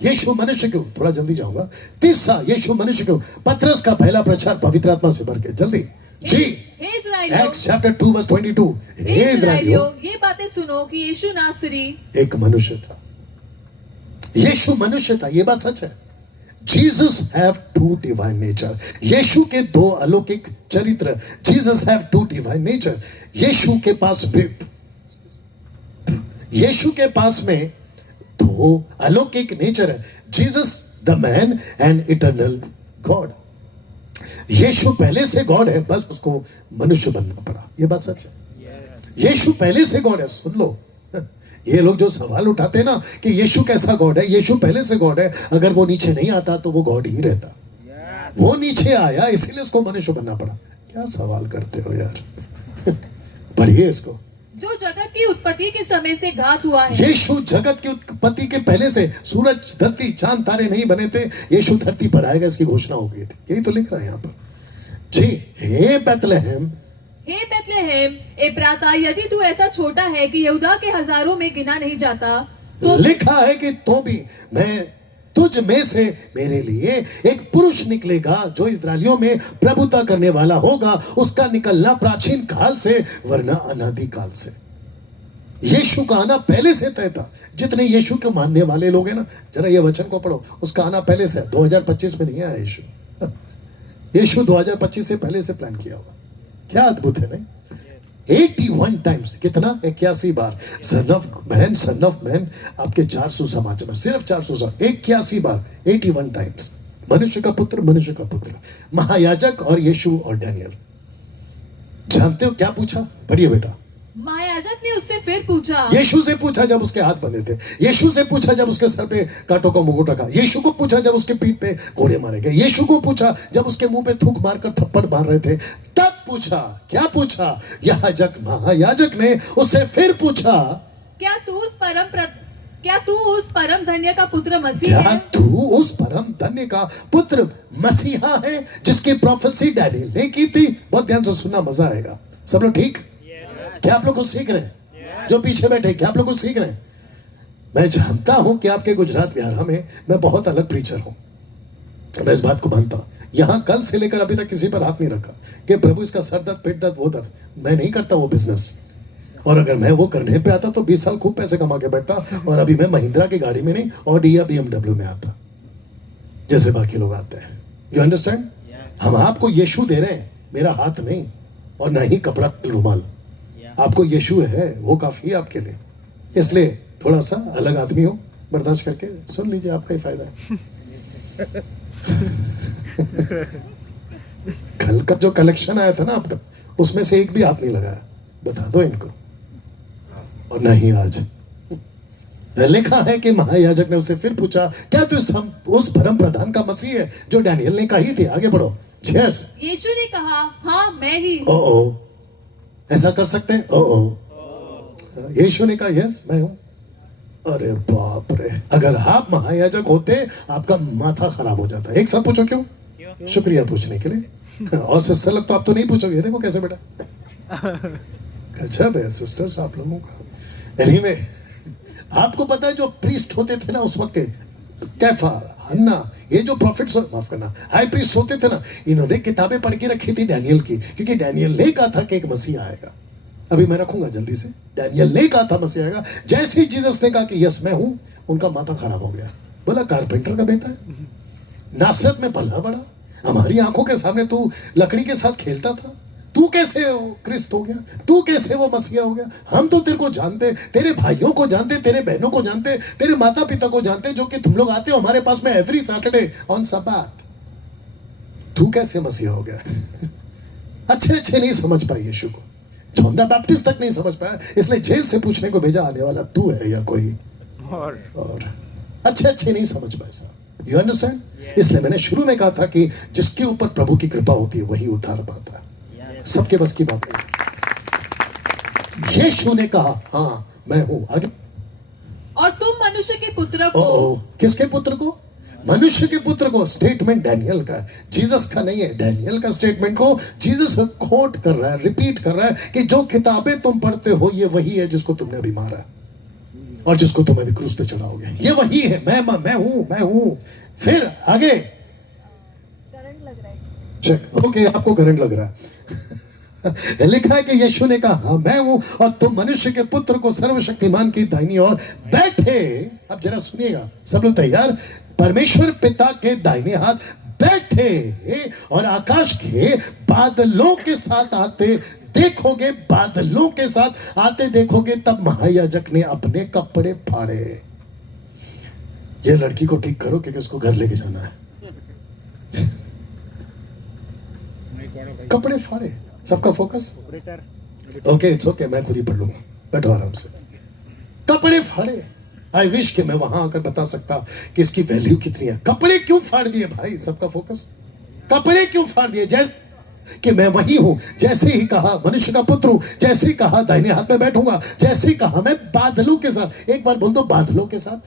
यीशु मनुष्य क्यों, थोड़ा जल्दी जाऊंगा। तीसरा, यीशु मनुष्य क्यों। पतरस का पहला प्रचार पवित्र आत्मा से भर के, जल्दी जी। Acts chapter 2 verse 22। हे इस्राएलियों, ये बातें सुनो कि यीशु नासरी एक मनुष्य था। यीशु मनुष्य था, ये बात सच है। Jesus have two divine nature. यीशु के दो अलौकिक चरित्र। Jesus have two divine nature. यीशु के पास में दो अलौकिक नेचर है। Jesus the man and eternal God. यीशु पहले से गॉड है, बस उसको मनुष्य बनना पड़ा। ये बात सच है। यीशु पहले से गॉड है। सुन लो, ये लोग जो सवाल उठाते हैं ना कि यीशु कैसा गॉड है, यीशु पहले से गॉड है। अगर वो नीचे नहीं आता तो वो गॉड ही रहता। वो नीचे आया इसीलिए उसको मनुष्य बनना पड़ा। क्या सवाल करते हो यार। पढ़िए इसको। जो जगत की उत्पत्ति के समय से घात हुआ है। यीशु जगत की उत्पत्ति के पहले से, सूरज धरती चांद तारे नहीं बने थे, यीशु धरती पर आएगा इसकी घोषणा हो गई थी। यही तो लिख रहा है यहाँ पर जी। हे बैतलहम, हे बैतलहम एफ्राता, यदि तू ऐसा छोटा है कि यहूदा के हजारों में गिना नहीं जाता, तो लिखा है कि तो भी मैं तुझ में से मेरे लिए एक पुरुष निकलेगा जो इस्राएलियों में प्रभुता करने वाला होगा। उसका निकलना प्राचीन काल से, वरना अनादि काल से। यीशु का आना पहले से तय था। जितने यीशु के मानने वाले लोग हैं ना, जरा ये वचन को पढ़ो। उसका आना पहले से, 2025 में नहीं आया यीशु। यीशु 2025 से पहले से प्लान किया हुआ। क्या अद्भुत है नहीं। 81 टाइम्स, कितना, 81 बार सन ऑफ मैन आपके 400 समाचार में, सिर्फ 400, 81 बार, 81 टाइम्स मनुष्य का पुत्र। महायाजक और यीशु और डैनियल। जानते हो क्या पूछा? पढ़िए बेटा। महायाजक ने उससे फिर पूछा। यीशु से पूछा जब उसके हाथ बंधे थे। यीशु से पूछा जब उसके सर पे कांटों का मुकुट रखा। यीशु को पूछा जब उसके पीठ पे घोड़े मारे गए। यीशु को पूछा जब उसके मुंह पे थूक मारकर थप्पड़ मार रहे थे। तब पूछा, क्या पूछा? महायाजक ने उससे फिर पूछा, क्या तू उस परम धन्य का पुत्र मसीह है? क्या तू उस परम धन्य का पुत्र मसीहा है जिसकी प्रोफेसी डैनियल ने की थी? बहुत ध्यान से सुनना, मजा आएगा। सब लोग ठीक? क्या आप लोग कुछ सीख रहे हैं? जो पीछे बैठे, क्या आप लोग कुछ सीख रहे हैं? मैं जानता हूं कि आपके गुजरात बिहार में मैं बहुत अलग प्रीचर हूं। मैं इस बात को मानता हूं। यहां कल से लेकर अभी तक किसी पर हाथ नहीं रखा कि प्रभु इसका सर दर्द, पेट दर्द, वो दर्द। मैं नहीं करता वो बिजनेस। और अगर मैं वो करने पे आता तो 20 साल खूब पैसे कमा के बैठता, और अभी मैं महिंद्रा की गाड़ी में नहीं, ऑडी या BMW में आता, जैसे बाकी लोग आते हैं। You understand? हम आपको यीशु दे रहे हैं, मेरा हाथ नहीं, और ना ही कपड़ा रुमाल। आपको यीशु है, वो काफी है आपके लिए। इसलिए थोड़ा सा अलग आदमी हो, बर्दाश्त करके सुन लीजिए, आपका ही फायदा है। कल का जो कलेक्शन आया था ना आपका, उसमें से एक भी हाथ नहीं लगाया। बता दो इनको। और नहीं आज लिखा है कि महायाजक ने उससे फिर पूछा, क्या तू उस परम प्रधान का मसीह है जो डैनियल ने कही थी? आगे बढ़ो। यस। यीशु ने कहा, हाँ मैं ही। ओ ऐसा कर सकते हैं? ओ यीशु ने कहा, यस मैं हूं। अरे बाप रे, अगर आप महायाजक होते आपका माथा खराब हो जाता। एक सब पूछो क्यों? शुक्रिया पूछने के लिए। और सिस्टर लोग तो आप तो नहीं पूछोगे। देखो कैसे बेटा, गजब है सिस्टर्स आप लोगों का। एनीवे, आपको पता है जो प्रीस्ट होते थे ना उस वक्त के, कैफा, हन्ना, ये जो प्रॉफिट्स, माफ करना, हाई प्रीस्ट होते थे ना, इन्होंने किताबें पढ़ के रखी थी डैनियल की, क्योंकि डैनियल ने कहा था कि एक मसीह आएगा। अभी मैं रखूंगा जल्दी से। डैनियल ने कहा था मसीह आएगा। जैसे ही जीसस ने कहा कि यस मैं हूं, उनका माथा खराब हो गया। बोला कारपेंटर का बेटा है, नासरत में पला बड़ा, हमारी आंखों के सामने तू लकड़ी के साथ खेलता था, तू कैसे क्रिस्त हो गया? तू कैसे वो मसीहा हो गया? हम तो तेरे को जानते, तेरे भाइयों को जानते, तेरे बहनों को जानते, तेरे माता पिता को जानते, जो कि तुम लोग आते हो हमारे पास में एवरी सैटरडे ऑन सब्बात। तू कैसे मसीहा हो गया? अच्छे नहीं समझ पाए यीशु को। जॉन द बैप्टिस्ट तक नहीं समझ पाया, इसलिए जेल से पूछने को भेजा, आने वाला तू है या कोई और अच्छे नहीं समझ पाए साहब। You understand? इसलिए मैंने शुरू में कहा था कि जिसके ऊपर प्रभु की कृपा होती है वही उद्धार पाता है। सबके बस की बात नहीं। यीशु ने कहा, हाँ मैं हूं। आगे, और तुम मनुष्य के पुत्र को। किसके पुत्र को? मनुष्य के पुत्र को। स्टेटमेंट डैनियल का है, जीसस का नहीं है। डैनियल का स्टेटमेंट को जीसस कोट कर रहा है, रिपीट कर रहा है कि जो किताबें तुम पढ़ते हो ये वही है जिसको तुमने अभी मारा है। और जिसको तुम अभी क्रूस पे चढ़ाओगे। ये वही है, मैं हूं। फिर आगे करंट लग रहा है। चेक, ओके, आपको करंट लग रहा है। लिखा है कि यीशु ने कहा, हाँ मैं हूं और तुम मनुष्य के पुत्र को सर्वशक्तिमान की दाहिनी ओर बैठे। अब जरा सुनिएगा, सब लोग तैयार? परमेश्वर पिता के दाहिने हाथ बैठे और आकाश के बादलों के साथ आते देखोगे, बादलों के साथ आते देखोगे। तब महायाजक ने अपने कपड़े फाड़े। ये लड़की को ठीक करो क्योंकि उसको घर लेके जाना है। कपड़े फाड़े, सबका फोकस ओके, इट्स ओके, मैं खुद ही पढ़ लूंगा, बैठो आराम से। कपड़े फाड़े। आई विश कि मैं वहां आकर बता सकता कि इसकी वैल्यू कितनी है। कपड़े क्यों फाड़ दिए भाई? सबका फोकस, कपड़े क्यों फाड़ दिए? जैसे कि मैं वही हूं, जैसे ही कहा मनुष्य का पुत्र हूं, जैसे ही कहा दाहिने हाथ में बैठूंगा, जैसे ही कहा मैं बादलों के साथ। एक बार बोल दो, बादलों के साथ।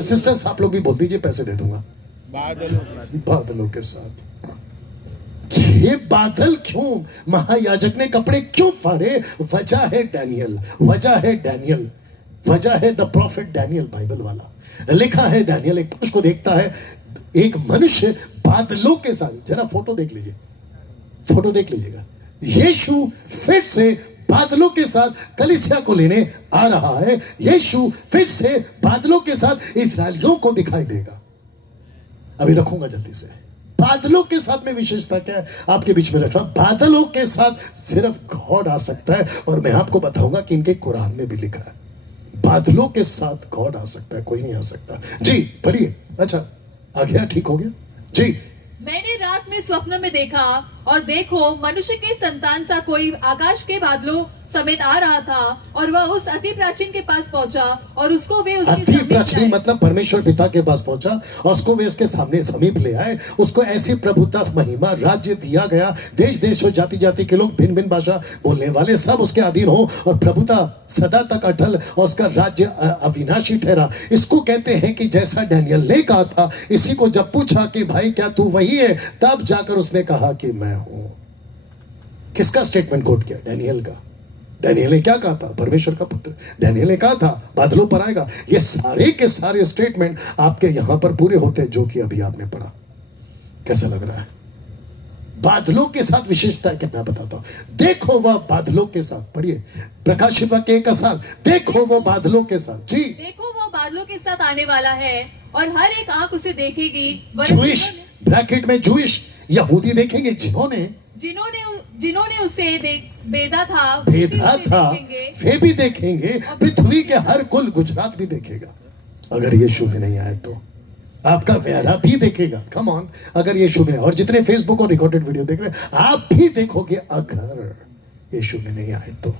सिस्टर्स आप लोग भी बोल दीजिए, पैसे दे दूंगा। बादलों के साथ। ये बादल क्यों? महायाजक ने कपड़े क्यों फाड़े? वजह है डैनियल, वजह है डैनियल, वजह है द प्रॉफिट डैनियल, बाइबल वाला। लिखा है डैनियल एक पुरुष को देखता है, एक मनुष्य बादलों के साथ। जरा फोटो देख लीजिए, फोटो देख लीजिएगा। यीशु फिर से बादलों के साथ कलीसिया को लेने आ रहा है। यीशु फिर से बादलों के साथ इस्राएलियों को दिखाई देगा। अभी रखूंगा जल्दी से। बादलों के साथ में विशेषता क्या है आपके बीच में रख रहा हूं। बादलों के साथ सिर्फ गॉड आ सकता है, और मैं आपको बताऊंगा कि इनके कुरान में भी लिखा है बादलों के साथ गॉड आ सकता है, कोई नहीं आ सकता। जी पढ़िए। अच्छा आ गया, ठीक हो गया जी। मैंने रात में स्वप्न में देखा, और देखो मनुष्य के संतान सा कोई आकाश के बादलों समेत आ रहा था, और वह उस अति प्राचीन के पास पहुंचा, और उसको वे उसके अति समीप प्राचीन लाए। मतलब परमेश्वर पिता के पास पहुंचा और उसको वे उसके सामने समीप ले आए। उसको ऐसी प्रभुता, महिमा, राज्य दिया गया। देश देश और जाति जाति के लोग, भिन्न भिन्न भाषा बोलने वाले सब उसके अधीन हो, और प्रभुता सदा तक अटल, और उसका राज्य अविनाशी ठहरा। इसको कहते हैं कि जैसा डैनियल ने कहा था, इसी को जब पूछा कि भाई क्या तू वही है, तब जाकर उसने कहा कि मैं हूं। किसका स्टेटमेंट कोट किया? डैनियल का। डैनियल ने क्या कहा था? परमेश्वर का पुत्र। डैनियल ने कहा था बादलों पर आएगा। ये सारे के सारे स्टेटमेंट आपके यहां पर पूरे होते हैं, जो कि अभी आपने पढ़ा। कैसा लग रहा है? बादलों के साथ विशेषता है कि मैं बताता हूं। देखो वह बादलों के साथ, पढ़िए प्रकाशित वाक्य के साथ, देखो वो बादलों के साथ। जी, देखो वह बादलों के साथ आने वाला है, और हर एक आंख उसे देखेगी। जूइश, ब्रैकेट में जूइश, यहूदी देखेंगे, जिन्होंने उसे भेदा था, भेदा था, देखेंगे। वे भी देखेंगे। पृथ्वी के हर कुल, गुजरात भी देखेगा अगर यीशु में नहीं आए तो। आपका प्यारा भी देखेगा, कम ऑन, अगर यीशु में। और जितने फेसबुक और रिकॉर्डेड वीडियो देख रहे हैं, आप भी देखोगे अगर यीशु में नहीं आए तो।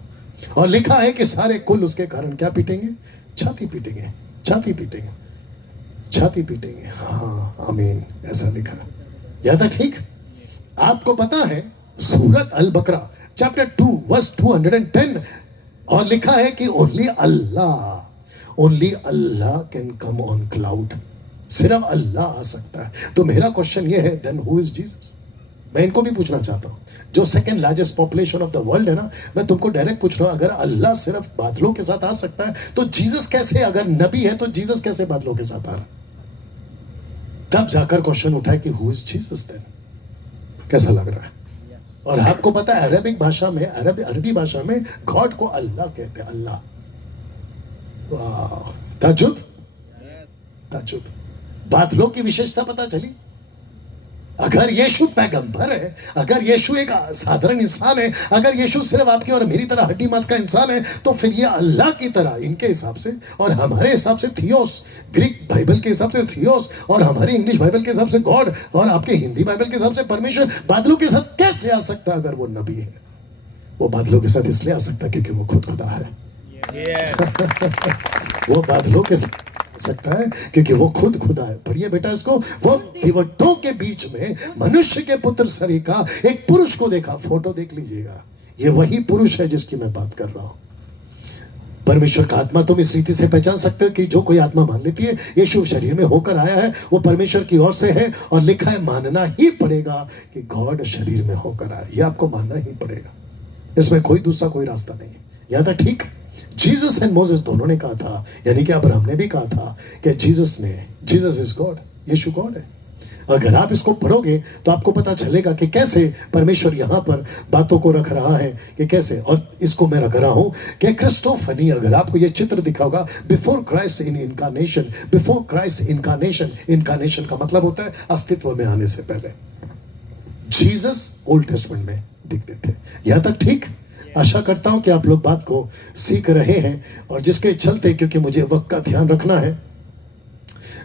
और लिखा है कि सारे कुल उसके कारण क्या पीटेंगे? छाती पीटेंगे, छाती पीटेंगे, छाती पीटेंगे। हाँ आमीन, ऐसा लिखा है। ज्यादा ठीक। आपको पता है सूरत अल बकरा चैप्टर 2 वर्स 210, और लिखा है कि only Allah can come on cloud. सिर्फ अल्लाह आ सकता है। तो मेरा क्वेश्चन ये है, देन हु इज जीसस? मैं इनको भी पूछना चाहता हूं, जो second largest population of the world है ना, मैं तुमको डायरेक्ट पूछ रहा हूं, अगर अल्लाह सिर्फ बादलों के साथ आ सकता है, तो जीसस कैसे? अगर नबी है तो जीसस कैसे बादलों के साथ आ रहा? तब जाकर क्वेश्चन उठा कि हु इज जीसस देन? कैसा लग रहा है? और आपको पता है अरबिक भाषा में, अरबी भाषा में गॉड को अल्लाह कहते हैं, अल्लाह। वाह, ताजुब, ताजुब। बादलों की विशेषता पता चली। अगर यीशु पैगंबर है, अगर यीशु एक साधारण इंसान है, अगर यीशु सिर्फ आपकी और मेरी तरह हड्डी मांस का इंसान है, तो फिर ये अल्लाह की तरह, इनके हिसाब से और हमारे हिसाब से थियोस, ग्रीक बाइबल के हिसाब से थियोस, और हमारी इंग्लिश बाइबल के हिसाब से गॉड, और आपके हिंदी बाइबल के हिसाब से परमेश्वर बादलों के साथ कैसे आ सकता है? अगर वो नबी है, वो बादलों के साथ इसलिए आ सकता है क्योंकि वो खुद खुदा है। वो बादलों के साथ सकता है क्योंकि वो खुद खुदा है। पढ़िए बेटा इसको। वो दिवटों के बीच में मनुष्य के पुत्र शरीर का एक पुरुष को देखा। फोटो देख लीजिएगा, ये वही पुरुष है जिसकी मैं बात कर रहा हूं। परमेश्वर का आत्मा तुम इस रीति से पहचान सकते हो कि जो कोई आत्मा मान लेती है यीशु शरीर में होकर आया है, वो परमेश्वर की ओर से है, और लिखा है मानना ही पड़ेगा कि गॉड शरीर में होकर आया। ये आपको मानना ही पड़ेगा, इसमें कोई दूसरा कोई रास्ता नहीं है। याद है? ठीक। जीसस एंड मोसेस दोनों ने कहा था, यानी कि अब्राहम ने भी कहा था कि जीसस इज गॉड, यीशु गॉड है। अगर आप इसको पढ़ोगे तो आपको पता चलेगा कि कैसे परमेश्वर यहां पर बातों को रख रहा है, कि कैसे। और इसको मैं रख रहा हूं कि क्रिस्टोफनी, अगर आपको ये चित्र दिखा होगा, before Christ in incarnation, before Christ incarnation, incarnation का मतलब होता है अस्तित्व में आने से पहले। जीसस ओल्ड टेस्टमेंट में दिखते थे। यहां तक ठीक? आशा करता हूं कि आप लोग बात को सीख रहे हैं, और जिसके चलते, क्योंकि मुझे वक्त का ध्यान रखना है,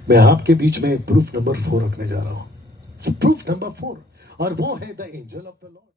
मैं आपके बीच में प्रूफ नंबर 4 रखने जा रहा हूं। प्रूफ नंबर 4, और वो है the angel of the Lord.